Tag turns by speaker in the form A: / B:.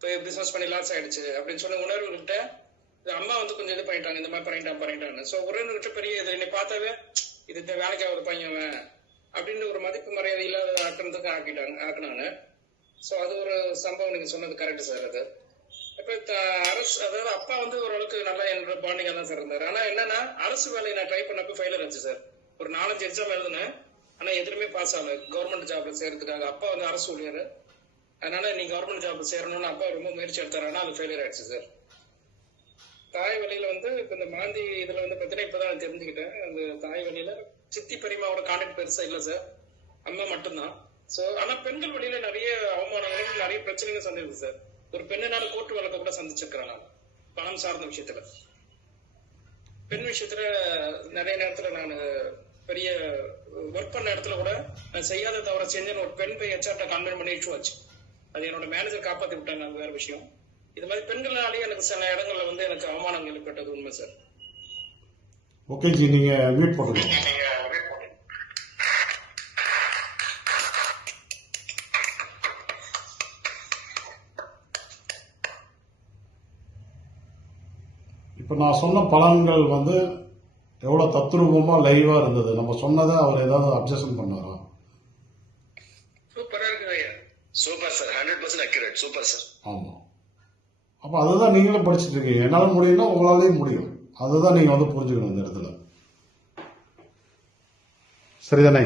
A: இப்போ பிசினஸ் பண்ணி லாஸ் ஆயிடுச்சு அப்படின்னு சொன்ன உணர்வுகிட்ட இது அம்மா வந்து கொஞ்சம் இது பண்ணிட்டாங்க இந்த மாதிரி பண்ணிட்டான் பண்ணிட்டாங்க ஸோ உறவுகிட்ட பெரிய இது என்னை பார்த்தாவே இது இந்த வேலைக்கு ஒரு பையன் அவன் அப்படின்னு ஒரு மதிப்பு மரியாதை இல்லாத ஆக்குறதுக்கு ஆக்கிட்டாங்க ஆக்கினாங்க. ஸோ அது ஒரு சம்பவம் நீங்க சொன்னது கரெக்ட் சார் அது. இப்ப த- அரசு அதாவது அப்பா வந்து ஓரளவுக்கு நல்லா என்னோட பாண்டிங்கா தான் சார் இருந்தாரு. ஆனா என்னன்னா அரசு வேலையை நான் ட்ரை பண்ணப்ப ஃபெயிலர் ஆச்சு சார் ஒரு நாலஞ்சு எக்ஸாம் எழுதுனேன். ஆனா எதுவுமே பாஸ் ஆகல. கவர்மெண்ட் ஜாப்ல சேர்றதுக்காக அப்பா வந்து அரசு ஊழியர். அதனால நீ கவர்மெண்ட் ஜாப் சேரணும்னு அப்பா ரொம்ப முயற்சி எடுத்தாரு. ஆனா அது ஃபெயிலியர் ஆயிடுச்சு சார் தாய் வழியில வந்து இப்ப இந்த மாந்தி இதுல வந்து பார்த்தீங்கன்னா இப்பதான் தெரிஞ்சுக்கிட்டேன். அந்த தாய் வழியில சித்தி பெரியமாவோட கான்டாக்ட் பெருசா இல்ல சார் அம்மா மட்டும்தான். சோ ஆனா பெண்கள் வழியில நிறைய அவமானங்களும் நிறைய பிரச்சனைகள் சந்திருக்கு சார் ஒரு பெண்ணுனால கோர்ட்டு வழக்க கூட சந்திச்சிருக்கிறேன் நான் பணம் சார்ந்த விஷயத்துல. பெண் விஷயத்துல நிறைய நேரத்துல நான் பெரிய ஒர்க் பண்ண இடத்துல கூட நான் செய்யாத தவிர செஞ்சேன்னு ஒரு பெண் போய் ஹெச்ஆர்ட்ட கன்வென்ட் பண்ணி இஷ்யூ ஆச்சு அது என்னோட மேனேஜர் காப்பாத்தி விட்டாங்க அது வேற விஷயம். இது மாதிரி பெண்களாலேயே எனக்கு சில இடங்கள்ல வந்து எனக்கு அவமானங்கள் ஏற்பட்டது உண்மை சார்
B: ஓகே ஜி நீங்க மியூட் போட்டுக்கோங்க இப்போ நான் சொன்ன பலன்கள் வந்து எவ்வளோ தத்ரூபமாக லைவாக இருந்தது. நம்ம சொன்னதை அவர் ஏதாவது அப்ஜெக்ஷன் பண்ணாரா?
C: Super sir hundred percent accurate super sir
B: ஆமாம் அப்போ அதுதான் நீங்களும் படிச்சுட்டு இருக்கீங்க. என்னால் முடியும்னா உங்களாலேயும் முடியும். அதுதான் நீங்கள் வந்து புரிஞ்சுக்கணும் இந்த இடத்துல. சரிதானே?